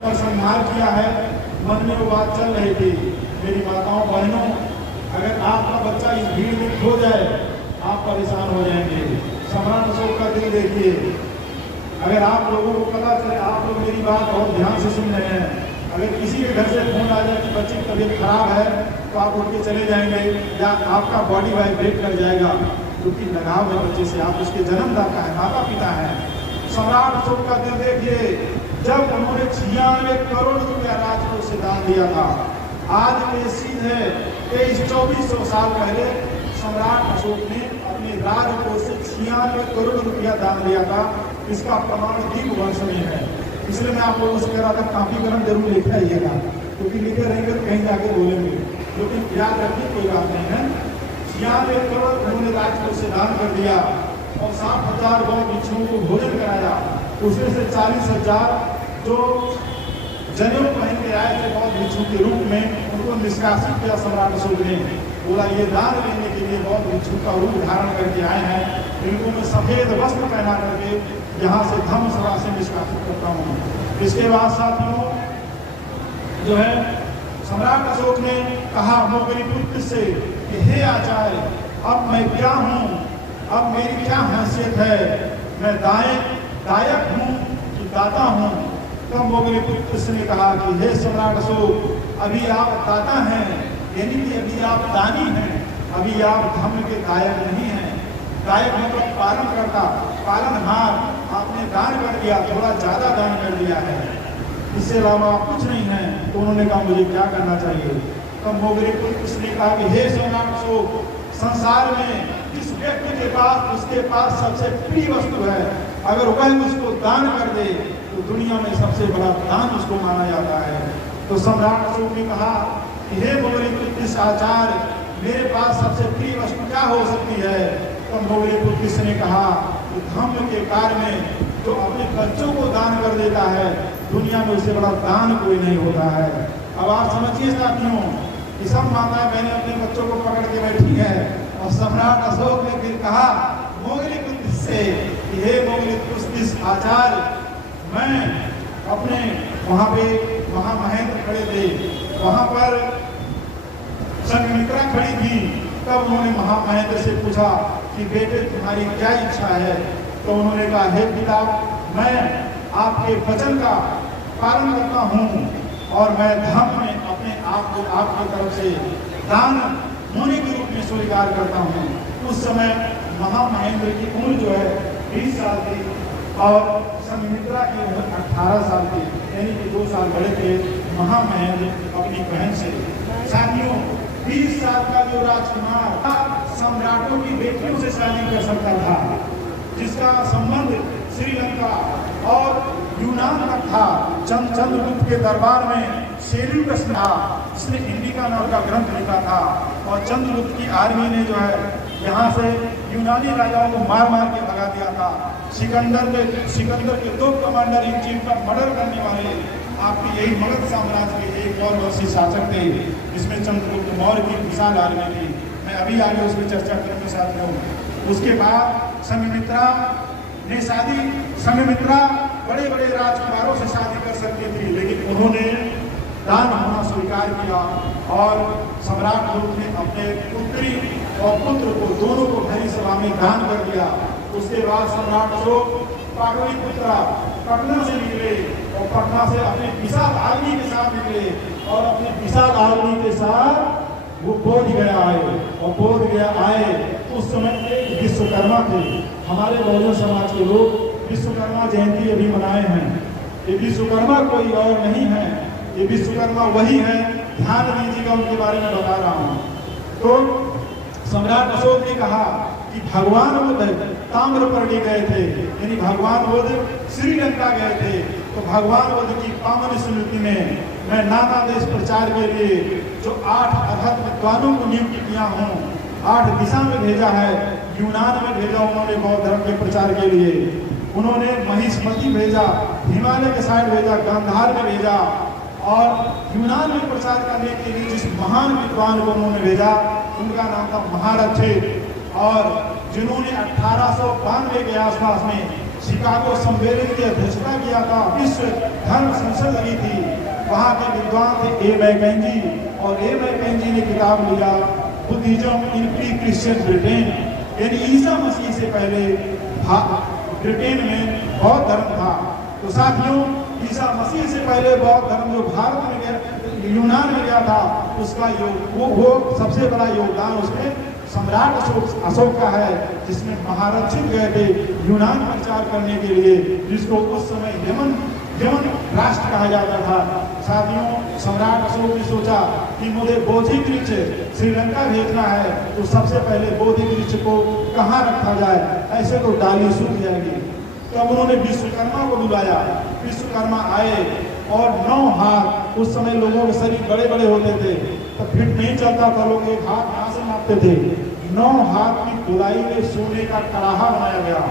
पर संहार किया है। मन में वो बात चल रही थी, मेरी माताओं बहनों, अगर आपका बच्चा इस भीड़ में खो जाए आप परेशान हो जाएंगे। सम्राट अशोक का दिल देखिए। अगर आप लोगों को पता चले, आप लोग मेरी बात बहुत ध्यान से सुन रहे हैं, अगर किसी के घर से फोन आ जाए कि बच्चे की तबीयत खराब है तो आप उठ के चले जाएंगे या आपका बॉडी वाइब्रेट कर जाएगा, क्योंकि लगाव है बच्चे से। आप उसके जन्मदाता है, माता पिता है। सम्राट अशोक का दिल देखिए, जब उन्होंने 96 करोड़ रुपया राजकोष से दान दिया था। आज के सीधे 2300-2400 साल पहले सम्राट अशोक ने अपने राजकोष से 96 करोड़ रुपया दान दिया था। इसका प्रमाण दीप वंश में है। इसलिए मैं आप लोगों से कह रहा था, काफी कलम जरूर लेके आइएगा, क्योंकि लिखे रहेंगे तो कहीं जाके बोलेंगे। लेकिन याद रखिए, कोई बात नहीं है। 96 करोड़ उन्होंने राजकोष से दान कर दिया और 60,000 गौ भिक्षुओं को भोजन कराया। उसमें से 40,000 जो जनेऊ पहन के आए थे बौद्ध भिक्षु के रूप में, उनको निष्कासित किया सम्राट अशोक ने। बोला ये दान लेने के लिए बौद्ध भिक्षु का रूप धारण करके आए हैं, इनको मैं सफेद वस्त्र पहना करके यहाँ से धर्मसभा से निष्कासित करता हूँ। इसके बाद साथियों जो है, सम्राट अशोक ने कहा मोगरीपुत्र से कि हे आचार्य, अब मैं क्या हूँ, अब मेरी क्या हैसियत है, मैं दायक हूँ कि दाता हूँ। तब मोगरीपुत्र ने कहा कि हे सम्राट अशोक, अभी आप दाता हैं, यानी कि अभी आप दानी हैं, अभी आप धर्म के दायक नहीं हैं। दायक मतलब पालन करता, पालनहार। आपने दान कर दिया, थोड़ा ज्यादा दान कर दिया है, इससे अलावा आप कुछ नहीं है। तो उन्होंने कहा मुझे क्या करना चाहिए। तब मोगरीपुत्र ने कहा कि हे सम्राट अशोक, संसार में जिस व्यक्ति के पास उसके पास सबसे प्रिय वस्तु है, अगर वह उसको दान कर दे तो दुनिया में सबसे बड़ा दान उसको माना जाता है। तो सम्राट अशोक ने कहा कि हे मोगरीपुत्र आचार्य, मेरे पास सबसे प्रिय वस्तु क्या हो सकती है। तो मोगरीपुत्र ने कहा कि धर्म के कार्य में जो अपने बच्चों को दान कर देता है, दुनिया में उससे बड़ा दान कोई नहीं होता है। अब आप समझिए साथियों, कि सब माताएं बहनें अपने बच्चों को पकड़ के बैठी है और सम्राट अशोक ने फिर कहा मोगरीपुत्र से कि हे मोगरीपुत्र आचार्य, मैं अपने वहां पे महामहेंद्र खड़े थे, वहां पर संघमित्रा खड़ी थी। तब उन्होंने महामहेंद्र से पूछा कि बेटे तुम्हारी क्या इच्छा है। तो उन्होंने कहा हे पिता, मैं आपके वचन का पालन करता हूँ और मैं धर्म में अपने आप को आपकी तरफ से दान होने के रूप में स्वीकार करता हूँ। उस समय महामहेंद्र की उम्र जो है 20 साल थी और संघमित्रा की उम्र 18 साल थी, यानी कि 2 साल बड़े थे महामहेंद्र अपनी बहन से। साथियों, 20 साल का जो राजकुमार सम्राटों की बेटियों से शादी कर सकता था, जिसका संबंध श्रीलंका और यूनान तक था। चंद्रगुप्त के दरबार में सेल्यूकस था, जिसने इंडिका नाम का ग्रंथ लिखा था। और चंद्रगुप्त की आर्मी ने जो है यहाँ से यूनानी राजाओं को मार मार के भगा दिया था। सिकंदर के 2 कमांडर इन चीफ का मर्डर करने वाले आपके यही मगध साम्राज्य के एक और वर्षीय शासक थे, जिसमें चंद्रगुप्त मौर्य की विशाल आर्मी थी। मैं अभी आगे उस पर चर्चा करूँगा साथियों। उसके बाद संघमित्रा बड़े बड़े राजकुमारों से शादी कर सकती थी, लेकिन उन्होंने दान होना स्वीकार किया और सम्राट अशोक ने अपने पुत्री और पुत्र को दोनों को भरी सभा में दान कर दिया। उसके बाद सम्राट अशोक पाटलिपुत्र पटना से निकले और पटना से अपने विशाल आर्मी के साथ निकले और अपने विशाल आर्मी के साथ वो बोध गया आए। और बोध गया आए उस समय एक विश्वकर्मा थे। हमारे बहुजन समाज के लोग विश्वकर्मा जयंती अभी मनाए हैं। ये विश्वकर्मा कोई और नहीं है, ये विश्वकर्मा वही है। ध्यान दीजिएगा, उनके बारे में बता रहा हूँ। तो सम्राट अशोक ने कहा कि भगवान बुद्ध ताम्रपर्णी गए थे, यानी भगवान बुद्ध श्रीलंका गए थे। तो भगवान बुद्ध की पावन स्मृति में मैं नाना देश प्रचार के लिए जो 8 अद्भुत विद्वानों को नियुक्त किया हूँ, 8 दिशा में भेजा है। यूनान में भेजा उन्होंने बौद्ध धर्म के प्रचार के लिए, उन्होंने महिष्मति भेजा, हिमालय के साइड भेजा, गांधार में भेजा और यूनान में प्रचार करने के लिए जिस महान विद्वान को उन्होंने भेजा उनका नाम था महारथी। और जिन्होंने 1892 के आसपास में शिकागो सम्मेलन की अध्यक्षता किया था, विश्व धर्म संसद लगी थी। वहाँ के विद्वान थे ए मैकेंजी, और ए मैकेंजी ने किताब लिया बुद्धिज्म इन प्री क्रिश्चियन ब्रिटेन, यानी ईसा मसीह से पहले ब्रिटेन में बौद्ध धर्म था। तो साथियों, ईसा मसीह से पहले बौद्ध धर्म जो भारत में गया, यूनान में गया था, उसका वो सबसे बड़ा योगदान उसमें सम्राट अशोक का है, जिसमें महारथित गए थे यूनान प्रचार करने के लिए, जिसको उस समय यमन राष्ट्र कहा जाता था। साथियों, सम्राट अशोक ने सोचा कि मुझे बोधि वृक्ष श्रीलंका भेजना है, तो सबसे पहले बोधि वृक्ष को कहाँ रखा जाए, ऐसे तो डाली सूख जाएगी। तब उन्होंने विश्वकर्मा को बुलाया। विश्वकर्मा आए और 9 हाथ, उस समय लोगों के शरीर बड़े बड़े होते थे, तो फिट नहीं चलता था, लोग एक हाथ कहाँ से नापते थे। 9 हाथ की खुदाई में सोने का कड़ाहा बनाया गया,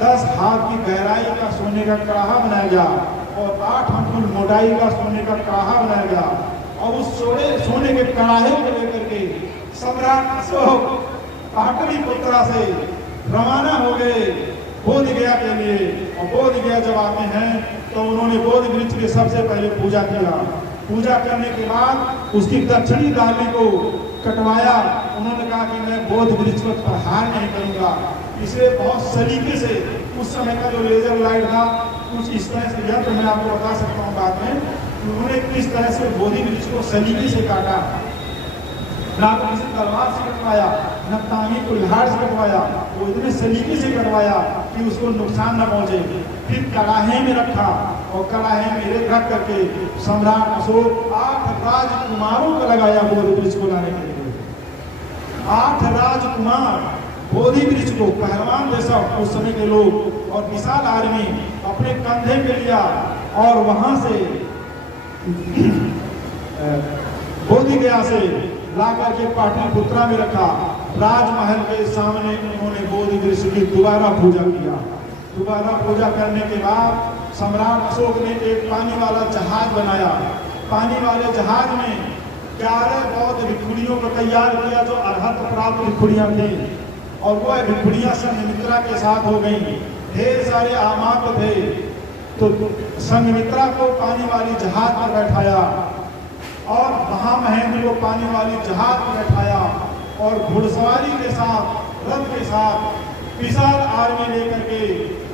10 हाथ की गहराई का सोने का कड़ाहा बनाया गया, और 8 अंगुल मोटाई का सोने का कड़ाहा बनाया गया। और उस सोने के कड़ाहे को लेकर के सम्राट अशोक पाटलिपुत्रा से रवाना हो गए बोध गया के लिए। और बोध गया जब आते हैं तो उन्होंने बोध वृक्ष की सबसे पहले पूजा किया। पूजा करने के बाद उसकी दक्षिणी डाली को कटवाया। उन्होंने कहा कि मैं बोध वृक्ष को प्रहार नहीं करूंगा, इसे बहुत सलीके से, उस समय का जो लेजर लाइट था कुछ इस तरह से यंत्र मैं आपको बता सकता हूँ बाद में, उन्होंने किस तरह से बोधि वृक्ष को सलीके से काटा। ना तो किसी तलवार से कटवाया, न तांगी को लाड़ से कटवाया, वो इतने सलीके से कटवाया कि उसको नुकसान न पहुंचे। फिर कड़ाहे में रखा, और कड़ाहे में रख करके सम्राट अशोक 8 राजकुमारों को लगाया बोधि वृक्ष को लाने के लिए। 8 राजकुमार बोधि वृक्ष को, पहलवान जैसा उस समय के लोग और विशाल आर्मी अपने कंधे पे लिया, और वहां से बोधि गया से लाकर के पाटलिपुत्रा में रखा। राजमहल के सामने उन्होंने बोधि वृक्ष की दोबारा पूजा किया। दोबारा पूजा करने के बाद सम्राट अशोक ने एक पानी वाला जहाज बनाया। पानी वाले जहाज में 11 बौद्ध भिक्षुणियों को तैयार किया जो अर्हत प्राप्त भिक्षुणियां थी, और वह भिक्षुणियां संघमित्रा के साथ हो गई। ढेर सारे आमात्य थे, तो संघमित्रा को पानी वाली जहाज पर बैठाया, और महामहेंद्र को पानी वाली जहाज पर बैठाया, और घुड़सवारी के साथ, रथ के साथ विशाल आर्मी लेकर के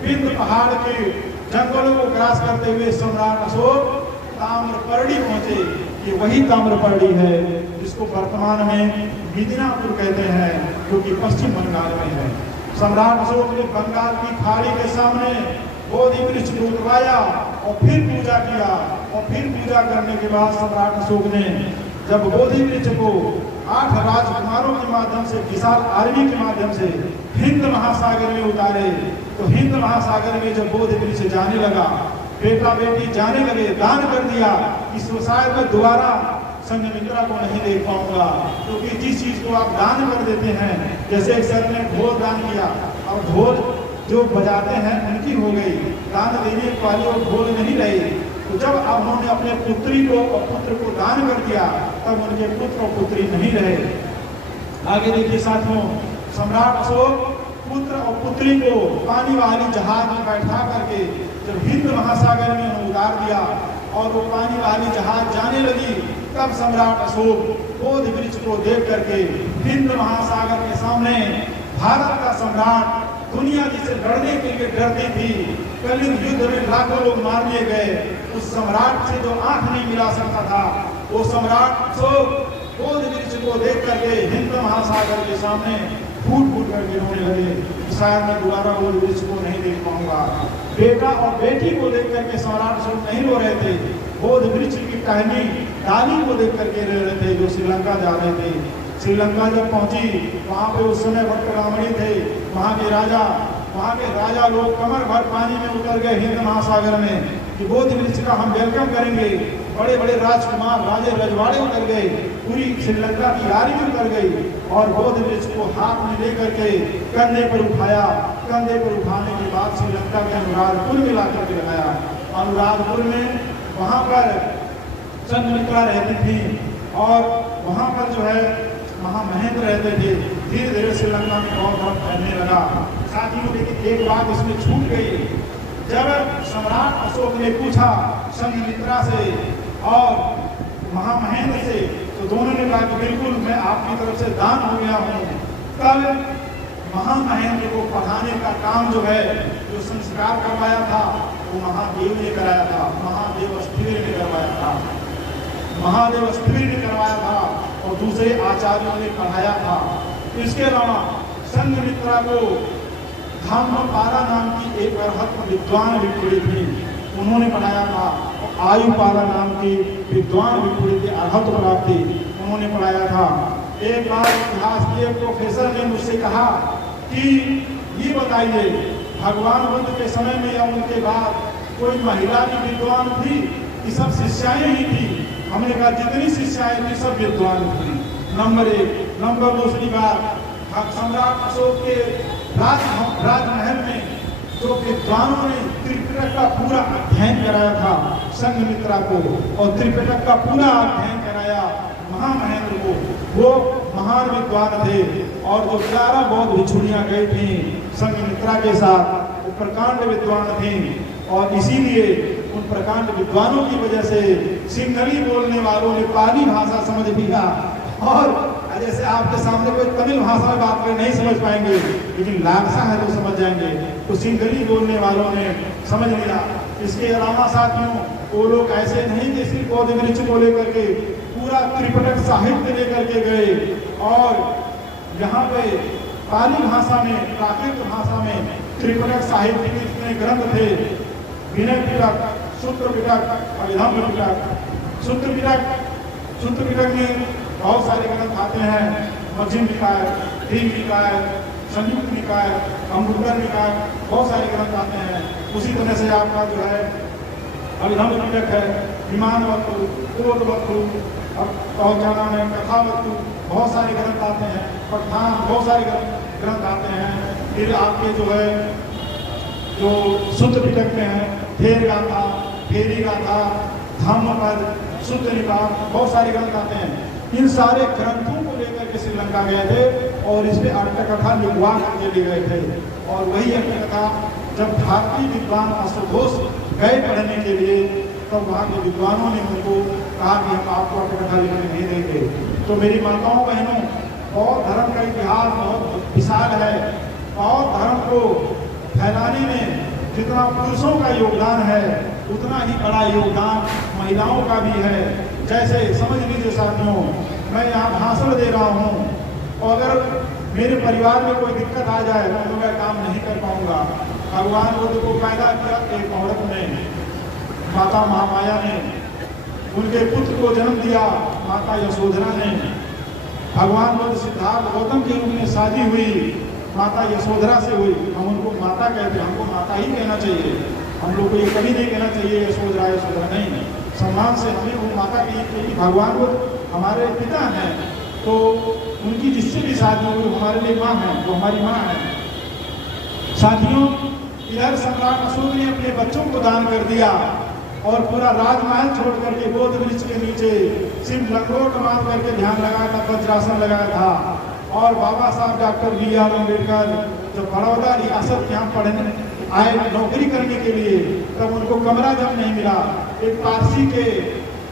विंध्य पहाड़ के जंगलों को क्रॉस करते हुए सम्राट अशोक ताम्रपर्णी पहुंचे। ये वही ताम्रपर्णी है जिसको वर्तमान में मिदनापुर कहते हैं, जो कि पश्चिम बंगाल में है। सम्राट अशोक ने बंगाल की खाड़ी के सामने बोधि वृक्ष को उठवाया और फिर पूजा किया। और फिर पूजा करने के बाद सम्राट अशोक ने जब बोधि वृक्ष को 8 राजकुमारों के माध्यम से, विशाल आर्मी के माध्यम से हिंद महासागर में उतारे, तो हिंद महासागर में जब बोधि वृक्ष जाने लगा, बेटा बेटी जाने लगे, दान कर दिया। इस शायद मैं दोबारा संघमित्रा को नहीं देख पाऊंगा, क्योंकि जिस चीज को आप दान कर देते हैं, जैसे एक सर ने ढोल दान किया, और ढोल जो बजाते हैं उनकी हो गई, दान देने वाली और ढोल नहीं रही। तो जब अब उन्होंने अपने पुत्री को और पुत्र को दान कर दिया, तब उनके पुत्र और पुत्री नहीं रहे। आगे देखिए साथियों, सम्राट अशोक पुत्र और पुत्री को पानी वाली जहाज में बैठा करके जब हिंद महासागर में उतार दिया और वो पानी वाली जहाज जाने लगी, तब सम्राट अशोक बोधि वृक्ष को देख करके हिंद महासागर के सामने भारत का सम्राट, दुनिया जिसे लड़ने के लिए डरती थी, कलिंग युद्ध में लाखों लोग मार लिए गए, उस सम्राट से जो आंख नहीं मिला सकता था, वो सम्राट अशोक बोधि वृक्ष को देख करके हिंद महासागर के सामने फूट फूट करके रोने लगे। शायद मैं दोबारा बोधि वृक्ष को नहीं देख पाऊंगा। बेटा और बेटी को देख करके सम्राट अशोक नहीं रो रहे थे, बोधि वृक्ष की टहनी डाली को देख करके रो रहे थे, जो श्रीलंका जा रहे थे। श्रीलंका जब पहुंची, वहां पे उस समय भट्टरामणी थे, वहां के राजा लोग कमर भर पानी में उतर गए हिंद महासागर में कि बोधि वृक्ष का हम वेलकम करेंगे। बड़े बड़े राजकुमार, राजे रजवाड़े उतर गए, पूरी श्रीलंका की आर्मी उतर गई, और बोधि वृक्ष को हाथ में लेकर के कंधे पर उठाया। कंधे पर उठाने के बाद श्रीलंका के अनुराधपुर में लाकर के लगाया। अनुराधपुर में वहां पर संघमित्रा रहती थी, और वहां पर जो है महामहेंद्र रहते थे। धीरे धीरे श्रीलंका में बहुत फैलने लगा। साथियों लेकिन एक बात इसमें छूट गई। जब सम्राट अशोक ने पूछा संघमित्रा से और महामहेंद्र से, तो दोनों ने कहा कि बिल्कुल मैं आपकी तरफ से दान हो गया हूँ। तब महामहेंद्र को पढ़ाने का काम जो है, जो संस्कार करवाया था, वो महादेव ने कराया था, महादेव स्थिर ने करवाया था, महादेव स्थिर ने करवाया था और दूसरे आचार्यों ने पढ़ाया था। इसके अलावा संघमित्रा को धम्मपाला नाम की एक अरहत विद्वान विप्री थी, उन्होंने पढ़ाया था। आयुपाला नाम की विद्वान विप्री थी, अरहत प्राप्त थी, उन्होंने पढ़ाया था। एक बार इतिहास के प्रोफेसर ने मुझसे कहा कि ये बताइए भगवान बुद्ध के समय में या उनके बाद कोई महिला भी विद्वान थी कि सब शिष्याएं ही थी? हमने कहा जितनी शिष्याएं थी सब विद्वान थी, नंबर एक। नंबर दूसरी बात, सम्राट अशोक के राजमहल में जो विद्वानों ने त्रिपिटक का पूरा अध्ययन कराया था संघमित्रा को, और त्रिपिटक का पूरा अध्ययन कराया महामहेंद्र को, वो महान विद्वान थे। और जो 11 बौद्ध भिक्षुणियां गई थी संघमित्रा के साथ, वो प्रकांड विद्वान थी, और इसीलिए उन प्रकांड विद्वानों की वजह से सिंहली बोलने वालों ने पाली भाषा समझ लिया। और जैसे आपके सामने कोई तमिल भाषा में बात कर नहीं समझ पाएंगे, लेकिन लालसा है तो समझ जाएंगे, तो सिंहली बोलने वालों ने समझ लिया। इसके अलावा साथियों, वो लोग ऐसे नहीं कि सिर्फ बौद्ध वृक्ष को लेकर के पूरा त्रिपिटक साहित्य लेकर के गए, और यहाँ पे पाली भाषा में, प्राकृत भाषा में त्रिपिटक साहित्य के जितने ग्रंथ थे, विनय पिटक, सूत्र पिटक, अभिधम्म पिटक, सूत्र पिटक में बहुत सारे ग्रंथ आते हैं, मध्यम निकाय, दीन निकाय, संयुक्त निकाय, अमृतकर निकाय, बहुत सारे ग्रंथ आते हैं। उसी तरह से आपका जो है अभिधम्म पिटक है, विमान वस्तु, क्रोध वस्तु, और क्या नाम है, कथा वस्तु, बहुत सारे ग्रंथ आते हैं, पठान, बहुत सारे ग्रंथ आते हैं। फिर आपके जो है जो शुद्ध पिटक में है, फेर गाथा, फेरी गाथा, धम्मपद, शुद्ध निपात, बहुत सारे ग्रंथ आते हैं। इन सारे ग्रंथों को लेकर के श्रीलंका गए थे और इस पे अट्टकथा लिखवा करके ले गए थे। और वही अट्टकथा जब भारतीय विद्वान आशुतोष गए पढ़ने के लिए, तब वहाँ के विद्वानों ने उनको कहा कि हम आपको अट्टकथा लिखने नहीं देंगे। तो मेरी माताओं बहनों, बौद्ध धर्म का इतिहास बहुत विशाल है। बौद्ध धर्म को फैलाने में जितना पुरुषों का योगदान है, उतना ही बड़ा योगदान महिलाओं का भी है। जैसे समझ लीजिए साथियों, मैं यहाँ भाषण दे रहा हूँ, और अगर मेरे परिवार में कोई दिक्कत आ जाए तो मैं काम नहीं कर पाऊंगा। भगवान बुद्ध को पैदा किया एक औरत ने, माता महामाया ने, उनके पुत्र को जन्म दिया माता यशोधरा ने। भगवान बुद्ध सिद्धार्थ गौतम के रूप में शादी हुई माता यशोधरा से हुई। हम उनको माता कहते हैं, हमको माता ही कहना चाहिए, हम लोग को ये कभी नहीं कहना चाहिए यशोधरा यशोधरा, नहीं, सम्मान से हमें वो माता की, क्योंकि भगवान बुद्ध हमारे पिता हैं, तो उनकी जिससे भी शादी हुई हमारे लिए माँ है, वो हमारी माँ है। साथियों, इधर सम्राट अशोक ने अपने बच्चों को दान कर दिया और पूरा राजमहल छोड़ करके बोध वृक्ष के नीचे सिर्फ लंगोट मार करके ध्यान लगाया था, वज्रासन लगाया था। और बाबा साहब डॉक्टर B.R. अम्बेडकर जब बड़ौदा रियासत के यहाँ पढ़ने आए नौकरी करने के लिए, तब उनको कमरा जब नहीं मिला, एक पारसी के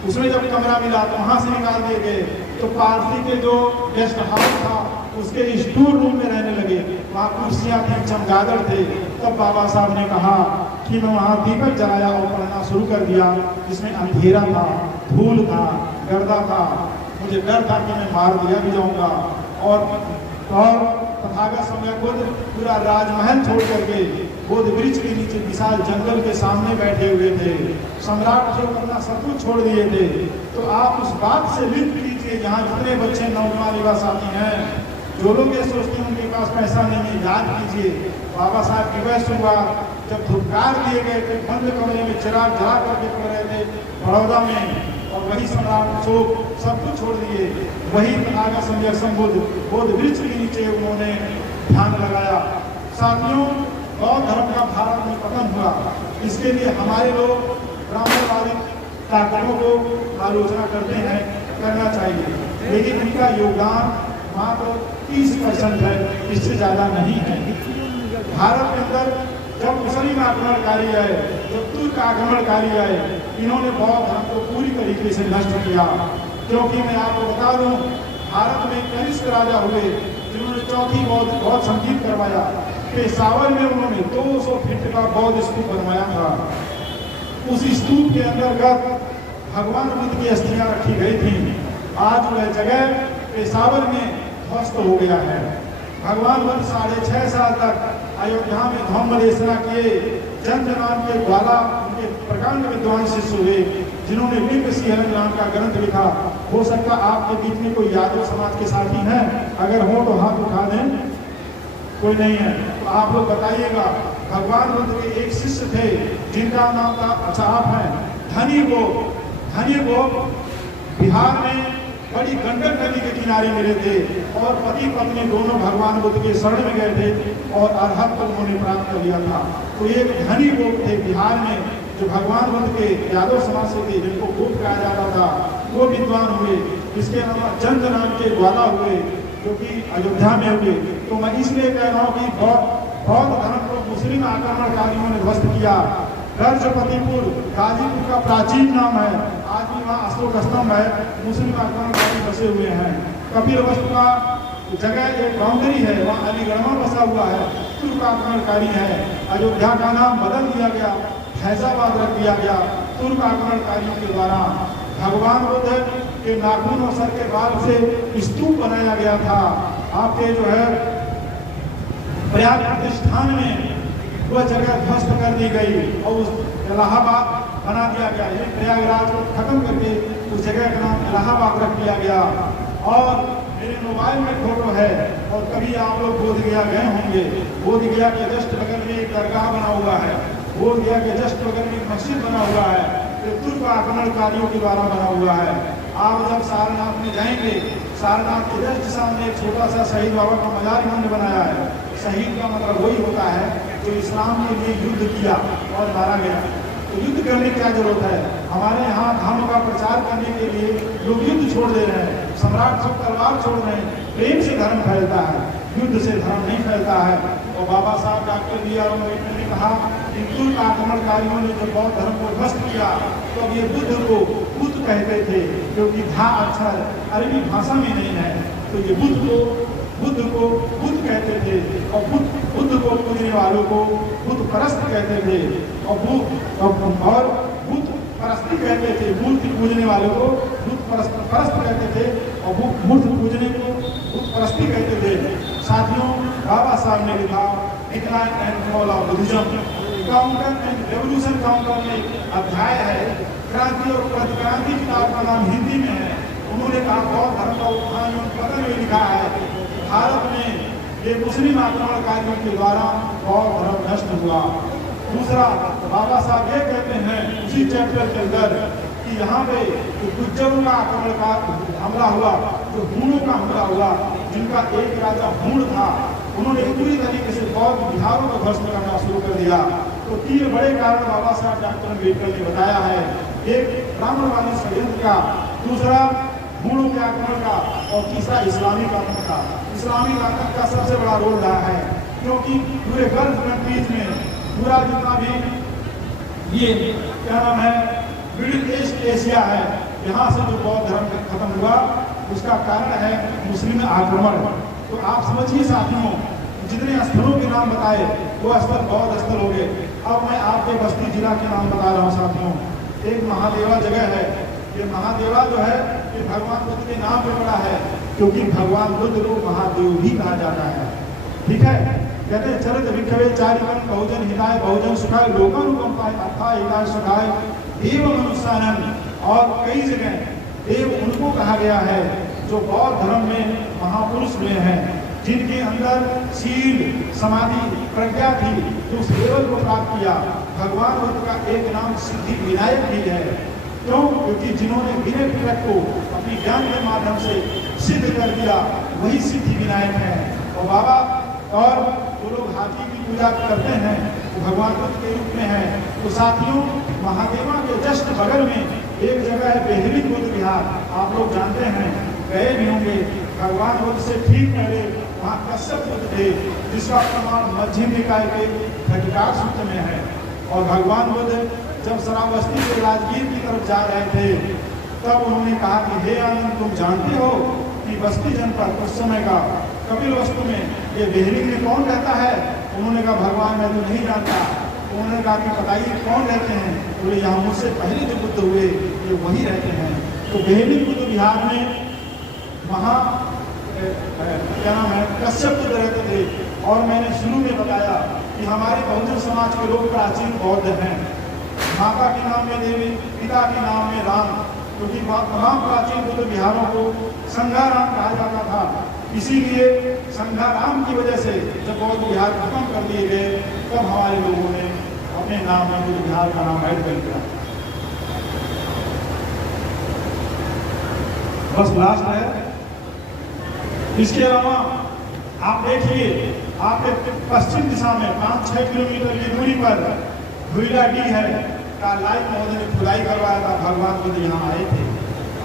उसमें जब कमरा मिला तो वहाँ से निकाल दिए गए। तो पारसी के जो गेस्ट हाउस था उसके स्टोर रूम में रहने लगे, वहाँ कुर्सियाँ थी, चमगादड़ थे। तब बाबा साहब ने कहा कि मैं वहाँ दीपक जलाया और पढ़ना शुरू कर दिया, जिसमें अंधेरा था, धूल था, गर्दा था, मुझे डर था कि मैं मार दिया भी जाऊँगा। और तथागत समय खुद पूरा राजमहल छोड़ करके बोध वृक्ष के नीचे विशाल जंगल के सामने बैठे हुए थे। सम्राट जो अपना सब कुछ छोड़ दिए थे। तो आप उस बात से लिप्त लीजिए, जहाँ जितने बच्चे नौजवान युवा साथी हैं, जो लोग ये सोचते हैं उनके पास पैसा नहीं है, याद कीजिए बाबा साहब की वह शुरुआत जब धुपकार दिए गए थे, बंद कमरे में चिराग जला करके पड़ रहे थे बड़ौदा में, और वही सम्राट अशोक सब कुछ छोड़ दिए, वही तथागत संजय संबुद्ध बोध वृक्ष के नीचे उन्होंने ध्यान लगाया। साथियों, बौद्ध धर्म का भारत में पतन हुआ, इसके लिए हमारे लोग ब्राह्मणवादी ताकतों को आलोचना करते हैं, करना चाहिए, लेकिन इनका योगदान मात्र 30% है, इससे ज़्यादा नहीं है। भारत के अंदर जब मुस्लिम आक्रमणकारी आए, जब तुर्क आक्रमणकारी आए, इन्होंने बौद्ध धर्म को पूरी तरीके से नष्ट किया। क्योंकि मैं आपको बता दूं, भारत में कनिष्क राजा हुए जिन्होंने चौथी बौद्ध संगीत करवाया। पेशावर में उन्होंने 200 फीट का बौद्ध स्तूप बनवाया था। उस स्तूप के अंतर्गत भगवान बुद्ध की अस्थियां रखी गई थी। आज वह जगह पेशावर में ध्वस्त हो गया है। भगवान बुद्ध 6.5 साल तक अयोध्या में धम्मदेशना किए। जंत नाम के ग्वाला उनके प्रकांड विद्वान शिष्य हुए, जिन्होंने लिंग सिंह नाम का ग्रंथ लिखा। हो सकता आपके बीच में कोई यादव समाज के साथी हैं, अगर हो तो हाथ उठा दें। कोई नहीं है तो आप लोग बताइएगा। भगवान बुद्ध के एक शिष्य थे जिनका नाम था, अच्छा आप हैं, धनी गोप बिहार में बड़ी गंडक नदी के किनारे मिले थे और पति पत्नी दोनों भगवान बुद्ध के शरण में गए थे और अरहत को उन्होंने प्राप्त कर लिया था। तो एक धनी गोप थे बिहार में जो भगवान बुद्ध के यादव समाज से थे, जिनको गोप कहा जाता था, वो विद्वान हुए। इसके अलावा जंत नाम के ग्वाला हुए जो कि अयोध्या में हुए। तो मैं इसलिए कह रहा हूँ कि बौद्ध धर्म को मुस्लिम आक्रमणकारियों ने ध्वस्त किया। गर्जपतिपुर गाजीपुर का प्राचीन नाम है, आज भी वहाँ अशोक स्तंभ है, मुस्लिम आक्रमणकारी बसे हुए हैं। कपिलवस्तु का जगह एक बाउंड्री है, वहाँ अलीगढ़ बसा हुआ है, तुर्क आक्रमणकारी है। अयोध्या का नाम बदल दिया गया, फैजाबाद रख दिया गया तुर्क आक्रमणकारियों के द्वारा। भगवान बुद्ध के नाखून और सर के बाल से स्तूप बनाया गया था। आपके जो है प्रयाग प्रतिष्ठान में वह जगह ध्वस्त कर दी गई और उस इलाहाबाद बना दिया गया। ये प्रयागराज को खत्म करके उस जगह का नाम इलाहाबाद रख दिया गया। और मेरे मोबाइल में फोटो है, और कभी आप लोग बोधगया गए होंगे। बोधगया के जस्ट बगल में एक दरगाह बना हुआ है, बोधगया के जस्ट बगल में एक मस्जिद बना हुआ है, जो तुर्क आक्रमणकारियों के द्वारा बना हुआ है। आप जब सारनाथ में जाएंगे, सारनाथ के जस्ट सामने एक छोटा सा शहीद बाबा का मजार इन्होंने बनाया है। शहीद का मतलब वही होता है जो इस्लाम के लिए युद्ध किया और मारा गया। तो युद्ध करने की क्या जरूरत है? हमारे यहाँ धर्म का प्रचार करने के लिए लोग युद्ध छोड़ दे रहे हैं, सम्राट सब तलवार छोड़ रहे हैं। प्रेम से धर्म फैलता है, युद्ध से धर्म नहीं फैलता है। और बाबा साहब डॉक्टर B.R. अम्बेडकर ने कहा कि तुर्क आक्रमणकारियों ने जब बौद्ध धर्म को ध्वस्त किया तो अब ये बुद्ध को बुद्ध कहते थे, क्योंकि धा अक्षर अरबी भाषा में नहीं है। तो ये बुद्ध को बुद्ध कहते थे और बुद्ध को पूजने वालों को बुद्ध परस्त कहते थे और बुद्ध परस्ती कहते थे। मूर्ति पूजने वालों को बुद्ध परस्त कहते थे और बुद्ध पूजने को बुद्ध परस्ती कहते थे। साथियों, बाबा साहब ने लिखा decline and fall of Buddhism, counter and revolution counter में एक अध्याय है। क्रांति और प्रतिक्रांति किताब का नाम हिंदी में है। उन्होंने कहा बौद्ध धर्म का उत्थान एवं पतन में लिखा है भारत में ये मुस्लिम आक्रमणकारियों के द्वारा बौद्ध धर्म नष्ट हुआ। दूसरा, बाबा साहब ये कहते हैं उसी चैप्टर के अंदर कि यहाँ पे गुज्जरों का आक्रमण का हमला हुआ, जो हूणों का हमला हुआ, जिनका एक राजा हूण था, उन्होंने पूरी तरीके से बौद्ध विहारों को ध्वस्त करना शुरू कर दिया। तो 3 बड़े कारण बाबा साहब डॉक्टर अम्बेडकर ने बताया है। एक ब्राह्मणवादी षड्यंत्र का, दूसरा हूणों के आक्रमण का, और तीसरा इस्लामिक आतंक का। इस्लामिक आतंक का सबसे बड़ा रोल रहा है, क्योंकि पूरे गल्फ कंट्रीज में पूरा जितना भी ये क्या नाम है मिडिल ईस्ट एशिया है, यहाँ से जो बौद्ध धर्म खत्म हुआ उसका कारण है मुस्लिम आक्रमण। तो आप समझिए साथियों, जितने स्थलों के नाम बताए वो स्थल बौद्ध स्थल हो गए। अब मैं आपके बस्ती जिला के नाम बता रहा हूँ साथियों। एक महादेवा जगह है, ये महादेवा जो है ये भगवान बुद्ध के नाम पे पड़ा है, क्योंकि भगवान बुद्ध को महादेव भी कहा जाता है। ठीक है, कहते हैं चरित विखवे चारिकन बहुजन हिताय बहुजन सुखाय लोकानुकंपाय अथा हिताय सुखाय देव मनुष्यानंद। और कई जगह देव उनको कहा गया है जो बौद्ध धर्म में महापुरुष में है, जिनके अंदर शील समाधि प्रज्ञा थी, जो उस लेवल को प्राप्त किया। भगवान बुद्ध का एक नाम सिद्धि विनायक भी है। क्यों? क्योंकि जिन्होंने विनय पिटक को अपनी ज्ञान के माध्यम से सिद्ध कर दिया, वही सिद्धि विनायक है। और बाबा और जो लोग हाथी की पूजा करते हैं वो भगवान बुद्ध के रूप में है। तो साथियों, महादेवा के जस्ट बगल में एक जगह है बेहरीन बुद्ध विहार, आप लोग जानते हैं, गए भी होंगे। भगवान बुद्ध से ठीक पहले वहाँ कश्यप बुद्ध थे, जिसका प्रमाण मध्यम निकाय के घटिकार सूत्र में है। और भगवान बुद्ध जब श्रावस्ती से राजगीर की तरफ जा रहे थे, तब उन्होंने कहा कि हे आनंद, तुम जानते हो कि बस्ती जनपद उस समय का कपिल वस्तु में ये बेहरी में कौन रहता है? उन्होंने कहा भगवान मैं तो नहीं जानता। उन्होंने कहा कि बताइए कौन रहते हैं? बोले यहाँ मुझसे पहले जो बुद्ध हुए ये वही रहते हैं। तो बेहरी बुद्ध विहार में वहाँ क्या नाम है, कश्यप बुद्ध रहते थे। और मैंने शुरू में बताया कि हमारे बहुजन समाज के लोग प्राचीन बौद्ध हैं। माता के नाम में देवी, पिता के नाम में राम, क्योंकि तमाम प्राचीन बुद्ध विहारों को संघाराम कहा जाता था। इसीलिए संघाराम की वजह से जब बौद्ध विहार खत्म कर दिए गए, तब हमारे लोगों ने अपने नाम में बुद्ध विहार का नाम ऐड कर दिया। बस लास्ट है। इसके अलावा आप देखिए, आपके पश्चिम दिशा में 5-6 किलोमीटर की दूरी पर भुइलाडी है का लाइव महोदय ने खुदाई करवाया था। भगवान बुद्ध यहाँ आए थे।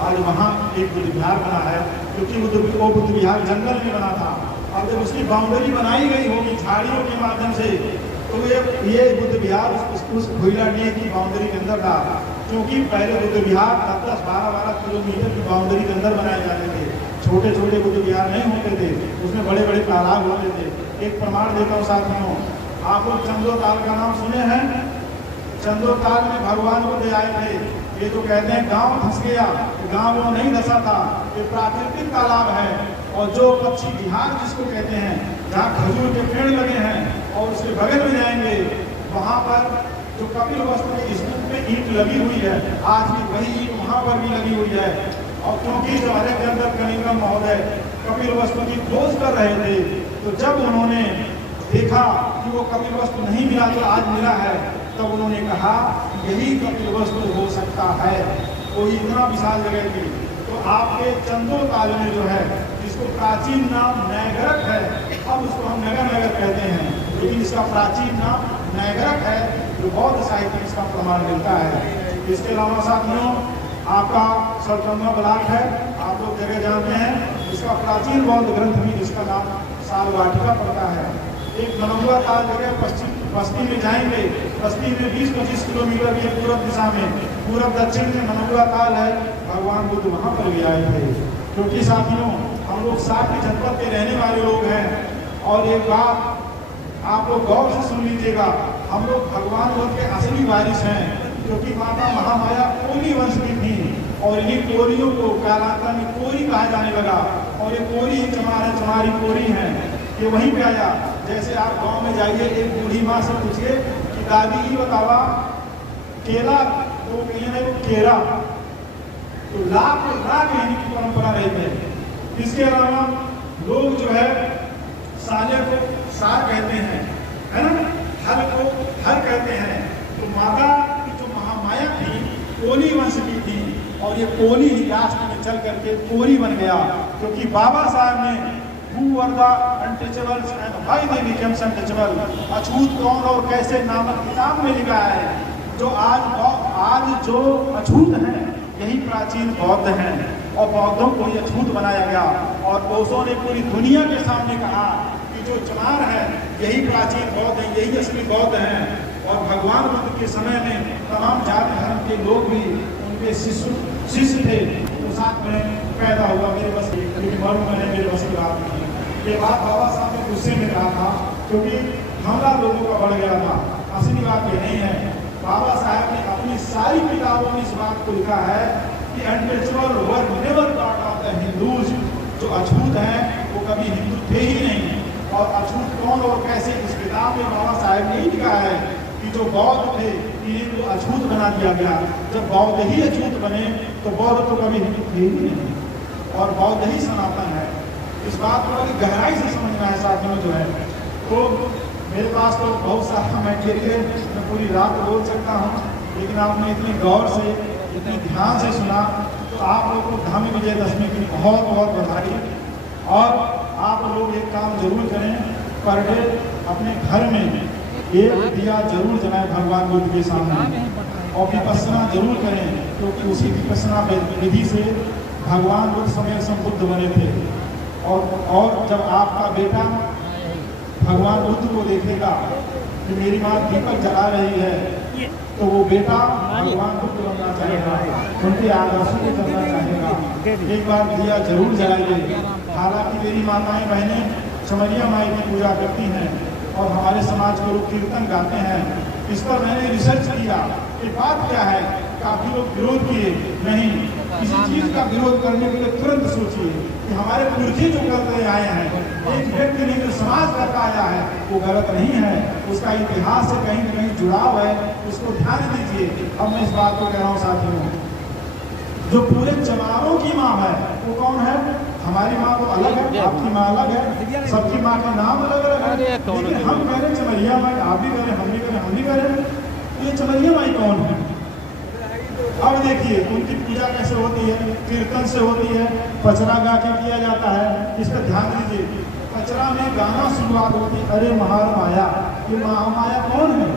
आज वहाँ एक बुद्ध विहार बना है, क्योंकि वो बुद्ध विहार जंगल में बना था। अब जब उसकी बाउंड्री बनाई गई होगी झाड़ियों के माध्यम से, तो ये बुद्ध विहार उस भुइलाडी की बाउंड्री के अंदर था। क्योंकि पहले बुद्ध विहार 10-12 किलोमीटर की बाउंड्री के अंदर बनाए जाते थे। छोटे छोटे बुद्ध विहार नहीं होते थे, उसमें बड़े बड़े तालाब होते थे। एक प्रमाण देता हूँ साथियों, आप लोग चंदोताल का नाम सुने हैं? चंदोताल में भगवान बुद्ध आए थे। ये जो कहते हैं गांव धंस गया, गांव वो नहीं धंसा था, ये प्राकृतिक तालाब है। और जो पक्षी विहार जिसको कहते हैं, जहाँ खजूर के पेड़ लगे हैं और उसके बगल में जाएंगे, वहाँ पर जो कपिल वस्तु के स्तूप में ईंट लगी हुई है, आज भी वही ईंट वहाँ पर भी लगी हुई है। और क्योंकि जब अलेक्जेंडर कनिंघम महोदय कपिल वस्तु की खोज कर रहे थे, तो जब उन्होंने देखा कि वो कपिल वस्तु नहीं मिला तो आज मिला है, तब उन्होंने कहा यही कपिल वस्तु हो सकता है। कोई इतना विशाल जगह थी। तो आपके चंदोताल में जो है, जिसको प्राचीन नाम नैगरक है, अब उसको हम नगर कहते हैं, लेकिन इसका प्राचीन नाम नैगरक है, जो बौद्ध साहित्य में इसका प्रमाण मिलता है। इसके अलावा साथियों, आपका सरकंगा ब्लॉक है, आप लोग जगह जानते हैं। इसका प्राचीन बौद्ध ग्रंथ भी, जिसका नाम सालवाटिका पड़ता है। एक मनौवा ताल जगह पश्चिम बस्ती में जाएंगे, बस्ती में 20-25 किलोमीटर की पूर्व दिशा में, पूर्व दक्षिण में मनौवा ताल है। भगवान बुद्ध वहाँ पर भी आए थे। क्योंकि साथियों, हम लोग साथ जनपद के रहने वाले लोग हैं। और एक बात आप लोग गौर से सुन लीजिएगा, हम लोग भगवान बुद्ध के असली वारिस हैं। क्योंकि माता महामाया कोली वंश की थी, और इन्हीं कोरियों को कालांतर में कोरी कहा जाने लगा। और ये कोरी चमारी कोरी है, ये वहीं पे आया। जैसे आप गांव में जाइए, एक बूढ़ी माँ से पूछिए कि दादी ये बतावा केला तो कहीं वो केरा, तो लाख कहने की परंपरा रही है। इसके अलावा लोग जो है साले को सार कहते हैं, है ना, हर को हर कहते हैं। तो माता की जो महामाया थी, कोली वंश की थी, और ये कोली ही राष्ट्र में चल करके कोरी बन गया। क्योंकि बाबा साहब ने Who were the untouchables and why they became untouchable, अछूत कौन और कैसे नामक किताब में लिखा है। जो आज जो अछूत हैं, यही प्राचीन बौद्ध हैं, और बौद्धों को ही अछूत बनाया गया। और ओशो ने पूरी दुनिया के सामने कहा कि जो चमार है यही प्राचीन बौद्ध हैं, यही असली बौद्ध हैं। और भगवान बुद्ध के समय में तमाम जाति धर्म के लोग भी उनके शिष्य थे, तो साथ में पैदा हुआ। मेरे बस मेरे बस की बात नहीं। ये बात बाबा साहब ने गुस्से में कहा था, क्योंकि हमला लोगों का बढ़ गया था। असली बात ये नहीं है। बाबा साहब ने अपनी सारी किताबों में इस बात को लिखा है कि untouchable were never part of the Hindus. जो अछूत हैं वो कभी हिंदू थे ही नहीं। और अछूत कौन और कैसे, इस किताब में बाबा साहब ने लिखा है कि जो बौद्ध थे इनको अछूत बना दिया गया। जब बौद्ध ही अछूत बने तो बौद्ध तो कभी हिंदू थे ही नहीं, और बौद्ध ही सनातन है। इस बात को बड़ी गहराई से समझना है साथियों जो है। तो मेरे पास तो बहुत सारा मटेरियल, मैं पूरी रात बोल सकता हूँ, लेकिन आपने इतनी गौर से, इतनी ध्यान से सुना, तो आप लोग को धामी विजयदशमी की बहुत बहुत बधाई। और आप लोग एक काम जरूर करें, पर डे अपने घर में एक दिया जरूर जलाएं भगवान बुद्ध के सामने, और विपස්සना जरूर करें, क्योंकि उसी विपස්සना विधि से भगवान बुद्ध समय संबुद्ध बने थे। और जब आपका बेटा भगवान बुद्ध को देखेगा कि मेरी माँ दीपक जला रही है, तो वो बेटा भगवान बुद्ध बनना चाहेगा, उनके आदर्शों को चलना चाहेगा, एक बार दिया जरूर जलाएंगे। हालांकि मेरी माताएं बहनें चमरिया माई की पूजा करती हैं और हमारे समाज के लोग कीर्तन गाते हैं। इस पर मैंने रिसर्च किया कि बात क्या है। काफी लोग विरोध किए, नहीं, किसी चीज का विरोध करने के लिए तुरंत सोचिए कि हमारे पुरखे जो करते आए हैं, एक व्यक्ति ने जो समाज करता आया है वो गलत नहीं है, उसका इतिहास से कहीं न कहीं जुड़ाव है, उसको ध्यान दीजिए। अब मैं इस बात को कह रहा हूँ साथियों, जो पूरे चमारों की माँ है वो कौन है? हमारी माँ तो अलग है, आपकी माँ अलग है, सबकी माँ का नाम अलग अलग है, लेकिन हम कह रहे चमरिया माई, आप भी करें, हम भी करें, हम भी करें। ये चमरिया माई कौन है? अब देखिए उनकी पूजा कैसे होती है, कीर्तन से होती है, पचरा गा के किया जाता है। इस पर ध्यान दीजिए, पचरा में गाना शुरुआत होती है, अरे महार माया। ये महामाया कौन है?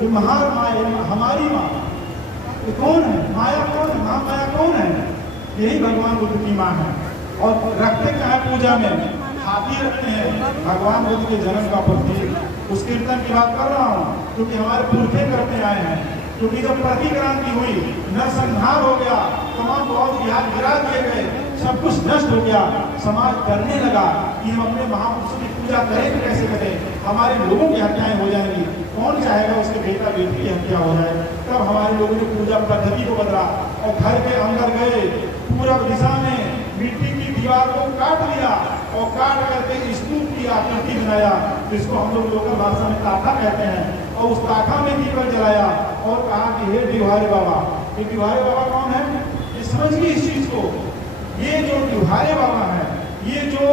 ये महार माया, हमारी माँ, ये कौन है? माया कौन है? महामाया कौन है? यही भगवान बुद्ध की माँ है। और रखते क्या है पूजा में? हाथी रखते हैं, भगवान बुद्ध के जन्म का प्रतीक। उस कीर्तन की बात कर रहा हूँ क्योंकि हमारे पुरखे करते आए हैं। क्योंकि जब प्रतिक्रांति हुई, नरसंहार हो गया, तमाम बौद्ध विहार गिरा दिए गए, सब कुछ नष्ट हो गया, समाज डरने लगा कि हम अपने महापुरुषों की पूजा करें तो कैसे करें, हमारे लोगों की हत्याएं हो जाएंगी, कौन चाहेगा उसके बेटा बेटी की हत्या हो जाए। तब हमारे लोगों ने पूजा पद्धति को बदला और घर के अंदर गए, पूरब दिशा में मिट्टी की दीवार को काट लिया और काट करके स्तूप की आकृति बनाया, जिसको हम लोग लोकल भाषा में ताखा कहते हैं, और उस ताखा में दीपक जलाया और कहा कि हे डिवारे बाबा। ये डिवारे बाबा कौन है? ये समझिए इस चीज को, ये जो डिवारे बाबा है, ये जो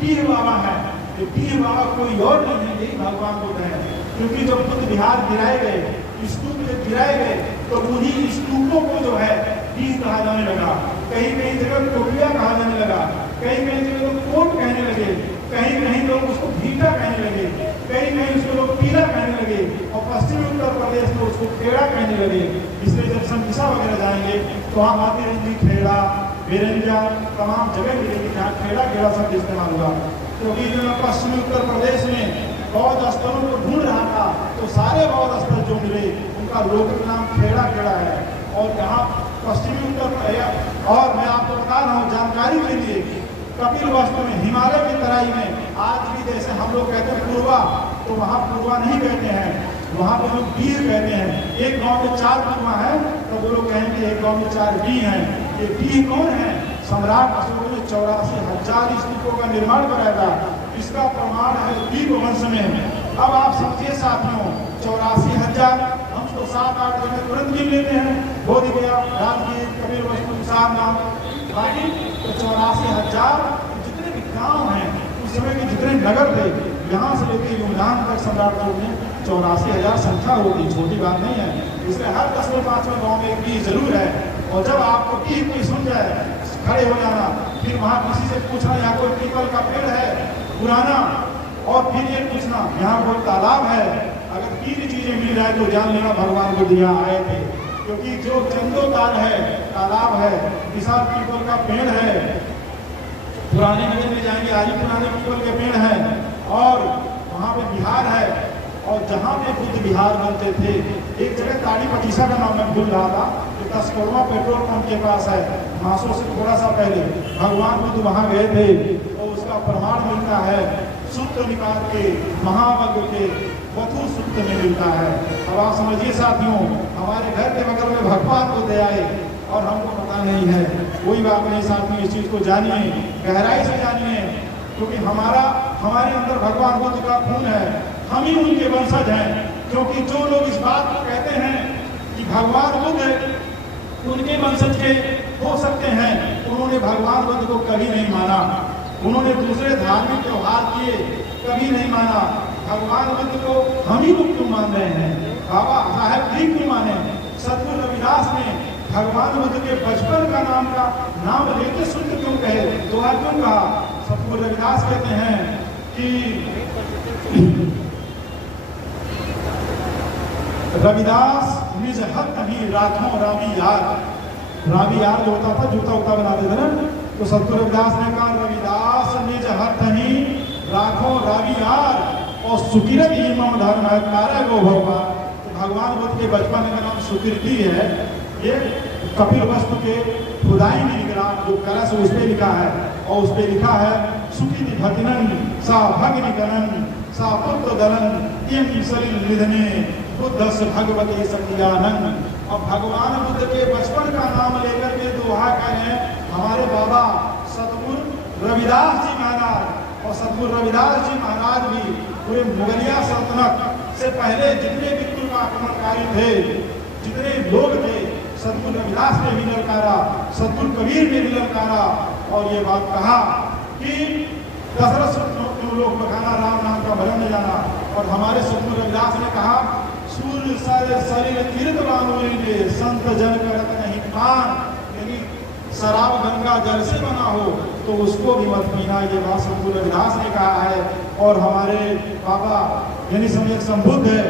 पीर बाबा है, ये पीर बाबा कोई और नहीं है, यही भगवान बुद्ध है। क्योंकि जब बुद्ध विहार गिराए गए, स्तूप जब गिराए गए, तो उन्हीं स्तूपों को जो है पीर कहा जाने लगा, कहीं कहीं जगह टोपिया कहा जाने लगा, कहीं कहीं जगह लोग कोट कहने लगे, कहीं कहीं लोग उसको भीटा कहने लगे, कहीं कहीं उसको लोग पीला कहने लगे, और पश्चिमी उत्तर प्रदेश में उसको खेड़ा कहने लगे। इसलिए जब संदिशा वगैरह जाएंगे तो वहाँ माती रंजी, खेड़ा, बेरंजा, तमाम जगह मिलेगी जहाँ खेड़ा खेड़ा शब्द इस्तेमाल हुआ। क्योंकि जो मैं पश्चिमी उत्तर प्रदेश में बौद्ध स्थलों को ढूंढ रहा था, तो सारे बौद्ध स्थल जो मिले उनका लोकल नाम खेड़ा खेड़ा है। और यहाँ पश्चिमी उत्तर प्रदेश, और मैं आपको बता रहा हूँ जानकारी के लिए, कपिल वस्तु में हिमालय की तराई में आज भी जैसे हम लोग कहते हैं पूर्वा, तो वहाँ पूर्वा नहीं कहते हैं, वहाँ पे लोग वीर कहते हैं। एक गांव में 4 पूर्वा है तो वो लोग कहेंगे एक गांव में 4 डी हैं। ये डी कौन है? सम्राट अशोक ने 84,000 स्तूपों का निर्माण कराया था, इसका प्रमाण है दीप वंश में। अब आप समझिए साथियों, 84,000 हम तो 7-8 जगह तुरंत गिन लेते हैं, बोधि गया, राजगीर, कपिल वस्तु, सारनाथ, बाकी तो 84,000 जितने भी गांव हैं, उस समय के जितने नगर थे, यहाँ से लेकर यूनान तक सम्राट लोग ने 84,000 संख्या होगी, छोटी बात नहीं है। इसलिए हर 10वें 5वें गाँव में एक डी जरूर है। और जब आपको डी कोई सुन जाए, खड़े हो जाना, फिर वहाँ किसी से पूछना यहाँ कोई पीपल का पेड़ है पुराना, और फिर ये पूछना यहाँ कोई तालाब है। अगर 3 चीजें मिल जाए तो जान लेना भगवान बुद्ध यहाँ आए थे। क्योंकि जो चंदोताल है, तालाब है, विशाल पीपल का पेड़ है, पुराने नगर में जाएंगे आज पुराने पीपल के पेड़ है, और वहाँ पे बिहार है। और जहाँ पे बुद्ध विहार बनते थे, एक जगह ताड़ी पटीसा का नाम मैं भूल रहा था, जो 10 करोड़ पेट्रोल पंप के पास है, मासों से थोड़ा सा पहले भगवान बुद्ध वहाँ गए थे, और उसका प्रमाण मिलता है सूत्र निकाल के महावग्र के वधु सूत्र में मिलता है। अब आप समझिए साथियों, हमारे घर के बगल में भगवान बुद्ध आए और हमको पता नहीं है। कोई बात नहीं साथियों, इस चीज को जानिए, गहराई से जानिए, क्योंकि हमारे अंदर भगवान बुद्ध का खून है, हम ही उनके वंशज हैं। क्योंकि जो लोग इस बात को कहते हैं कि भगवान बुद्ध उनके वंशज के हो सकते हैं, उन्होंने भगवान बुद्ध को कभी नहीं माना, उन्होंने दूसरे धार्मिक त्योहार किए, कभी नहीं माना। भगवान बुद्ध को हम ही लोग क्यों मान रहे हैं? बाबा साहेब भी क्यों माने? सतगुरु रविदास ने भगवान बुद्ध के बचपन का नाम लेते शुद्ध क्यों कहे, दोहा क्यों कहा? सतगुरु रविदास कहते हैं कि रविदास निज हक ही राधों रावी यार। रावी यार जो होता था, जूता उता बना देते ना, तो सतगुरु रविदास ने कहा रविदास निज हथ ही राखो रवियार और सुकृति इमाम धर्म है तारे गो भगवान। तो भगवान बुद्ध के बचपन का नाम सुकृति है। ये कपिल वस्तु के खुदाई में निकला जो कलश उस पर लिखा है और उस पर लिखा है सुकृति भतिनन सा भग्नि गणन सा पुत्र दलन यम शरीर निधने बुद्ध से भगवती सत्यानंद। अब भगवान बुद्ध के बचपन का नाम लेकर के दोहा करें हमारे बाबा सतगुरु रविदास जी महाराज। और सतगुरु रविदास जी महाराज भी पूरे मुगलिया सल्तनत से पहले जितने भी तुर्क आक्रमणकारी थे, जितने लोग थे, सतगुरु रविदास ने भी ललकारा, सतगुरु कबीर ने भी ललकारा और ये बात कहा कि दशरथ लोग बखाना राम नाम का भजन न जाना। और हमारे सतगुरु रविदास ने कहा सूर्य सर शरीर तीर्थ बांधे संत जन करत नहीं पान। यानी शराब गंगा जल से बना हो तो उसको भी मत पीना, ये बात सतगुरु रविदास ने कहा है। और हमारे बाबा यानी समय संबुद्ध है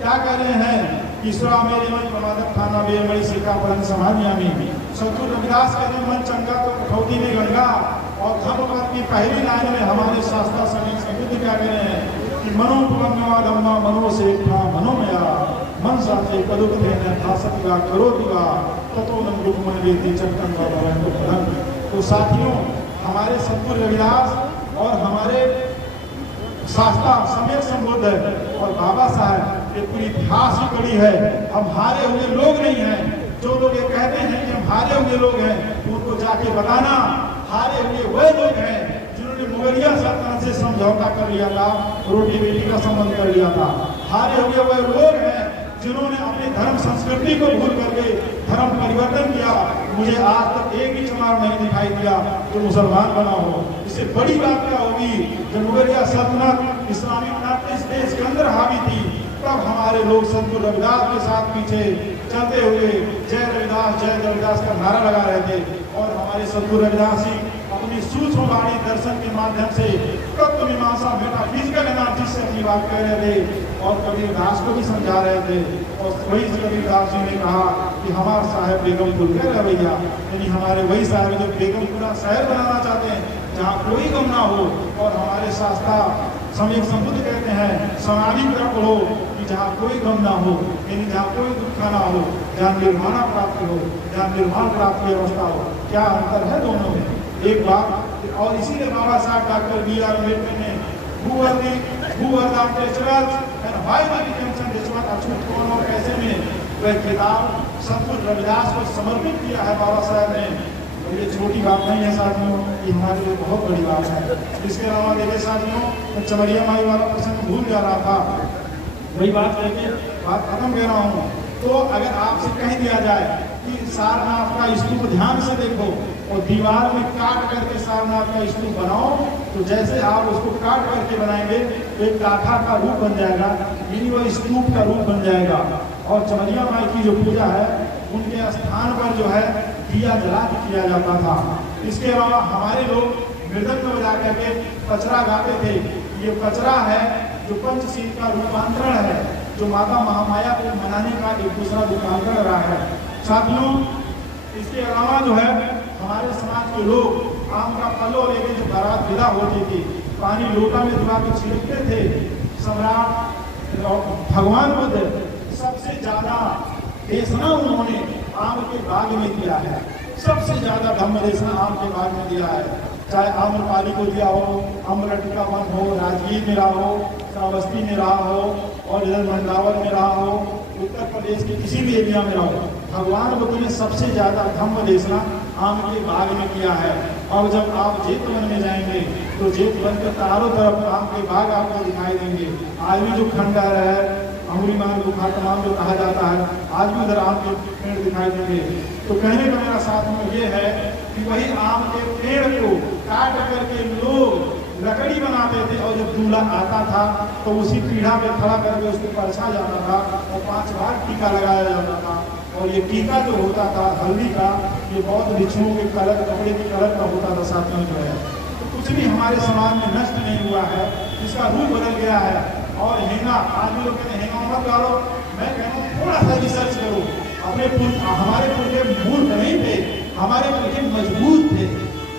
क्या कह रहे हैं ईश्वरा मेरे मन प्रमादक खाना बेमणि सिक्का पढ़न समाधिया में। सतगुरु रविदास कहते मन चंगा तो कठौती में गंगा। और धर्मपद की पहली लाइन में हमारे शास्त्रा समय संबुद्ध क्या कह रहे हैं कि मनो पुरंगवा धम्मा मनो से था मनोमया मन साचे कदुक देने भाषिका करो दिवा ततो नम रूप मन वेदी चक्कन का। तो साथियों हमारे सतगुरु रविदास और हमारे शास्त्रा समय संबुद्ध है और बाबा साहब ये पूरी इतिहास की कड़ी है। हम हारे हुए लोग नहीं हैं। जो लोग ये कहते हैं कि हम हारे हुए लोग हैं उनको जाके बताना हारे हुए वह लोग हैं जिन्होंने मुगलिया सल्तनत से समझौता कर लिया था, रोटी बेटी का संबंध कर लिया था। हारे हुए वह लोग हैं जिन्होंने अपनी धर्म संस्कृति को भूल करके धर्म परिवर्तन किया। मुझे आज तक एक ही चमार नहीं दिखाई दिया जो मुसलमान बना हो। इससे बड़ी बात क्या होगी जब मुगलिया सल्तनत इस्लामी ताकत इस देश के अंदर हावी थी तब हमारे लोग सतगुरु रविदास के साथ पीछे चलते हुए जय रविदास का नारा लगा रहे थे। और हमारे सतगुरु रविदास जी अपनी सूक्ष्म वाणी दर्शन के माध्यम से तत्व मीमांसा मेटाफिजिकल एनालिसिस से अपनी बात कह रहे थे और कबीरदास को भी समझा रहे थे। और वही कबीरदास जी ने कहा कि हमारा साहेब बेगमपुर का रवैया यानी हमारे वही साहेब जो बेगमपुरा शहर बनाना चाहते हैं जहाँ कोई गम ना हो। और हमारे शास्त्रा समय संबुद्ध कहते हैं समाधि तरफ हो कि जहाँ कोई गम ना हो यानी जहाँ कोई दुख ना हो, जहाँ निर्माण प्राप्ति हो, जहाँ निर्माण प्राप्ति व्यवस्था हो। क्या अंतर है दोनों में एक बात। और इसीलिए बाबा साहब डॉक्टर B.R. अम्बेडकर ने और कैसे में वह किताब सतगुरु रविदास को समर्पित किया है बाबा साहब ने। और ये छोटी बात नहीं है साथियों, ये हमारे लिए बहुत बड़ी बात है। इसके अलावा देखिए साथियों मैं चमरिया माई वाला प्रसंग भूल जा रहा था, वही बात लेके बात खत्म कह रहा हूँ। तो अगर आपसे कह दिया जाए कि सारनाथ का स्तूप ध्यान से देखो और दीवार में काट करके सारनाथ का स्तूप बनाओ तो जैसे आप उसको काट करके बनाएंगे तो एक काठा का रूप बन जाएगा यानी वह स्तूप का रूप बन जाएगा। और चमरिया माई की जो पूजा है उनके स्थान पर जो है दिया जला के किया जाता था। इसके अलावा हमारे लोग मृदंग बजा करके पचरा गाते थे। ये पचरा है जो पंचशील का रूपांतरण है जो माता महामाया को मनाने का एक दूसरा रूपांतरण रहा है साथियों। इसके अलावा जो है हमारे समाज के लोग आम का पल्लो लेके जो बारात विदा होती थी पानी लोटा में दुआ के छिड़कते थे। सम्राट भगवान बुद्ध सबसे ज्यादा देशना उन्होंने आम के बाग में दिया है। सबसे ज्यादा धम्म देशना आम के बाग में दिया है। चाहे आम्रपाली को दिया हो, अम्रटिका वन हो, राजगीर में रहा हो, श्रावस्ती में रहा हो और इधर मंडावर में रहा हो, उत्तर प्रदेश के किसी भी एरिया में रहा हो, भगवान बुद्ध ने सबसे ज्यादा धम्म देशना आम के बाग में किया है। और जब आप जेतवन में जाएंगे तो जेतवन के चारों तरफ आम के बाग आपको दिखाई देंगे। आज भी जो खंडहर है अमरीमान गुफा तमाम जो कहा जाता है आज भी उधर आम के पेड़ दिखाई देंगे। तो कहने का मेरा साथ में ये है कि वही आम के पेड़ को काट करके लोग लकड़ी बनाते थे और जब दूल्हा आता था तो उसी पीढ़ा पे खड़ा करके उसको परछा जाता था और 5 बार टीका लगाया जाता था। और ये टीका जो होता था हल्दी का ये बौद्ध भिक्षुओं के कलर कपड़े के कलर का होता था साथियों जो है। तो कुछ भी हमारे समाज में नष्ट नहीं हुआ है, इसका रूप बदल गया है। और हेंगा आज भी लोग कहते हैं हेंगा मत डालो, मैं कहता हूँ थोड़ा सा रिसर्च करो। अपने हमारे पुरखे मूर्ख नहीं थे, हमारे पुरखे मजबूत थे।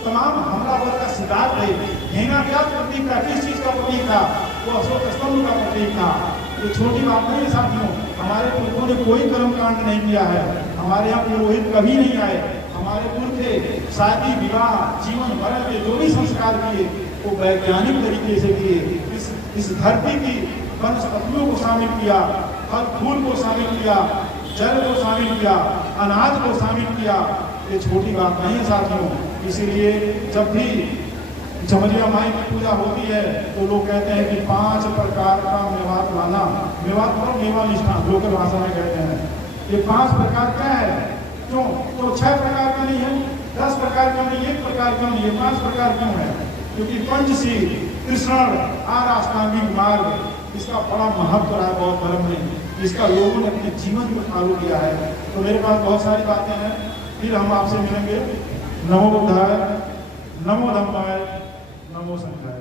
तमाम हमलावर का शिकार थे। घेना क्या प्रतीक था, किस चीज का प्रतीक था? वो अशोक स्तंभ का प्रतीक था। ये छोटी बात नहीं है साथियों, हमारे पुरखों ने कोई कर्मकांड नहीं किया है, हमारे यहाँ पुरोहित कभी नहीं आए। हमारे पुरखे शादी विवाह जीवन मरण के जो भी संस्कार किए वो वैज्ञानिक तरीके से किए। इस धरती की वनस्पतियों को शामिल किया, फल फूल को शामिल किया, जल को शामिल किया, अनाज को शामिल किया। ये छोटी बात नहीं है साथियों। इसीलिए जब भी झमरिया माई की पूजा होती है तो लोग कहते हैं कि 5 प्रकार का मेवात लाना। मेवात मतलब मेवा निष्ठान लोकल भाषा में कहते हैं। ये 5 प्रकार क्या है? क्यों? तो 6 प्रकार का नहीं है, 10 प्रकार का नहीं, 1 प्रकार क्यों नहीं, ये 5 प्रकार क्यों है? क्योंकि पंचशील कृष्ण आर अष्टांगिक मार्ग, इसका बड़ा महत्व रहा है बौद्ध धर्म में। इसका लोगों ने अपने जीवन में फॉलो किया है। तो मेरे पास बहुत सारी बातें हैं, फिर हम आपसे मिलेंगे। नमो बुद्धाय, नमो धम्माय, नमो संघाय।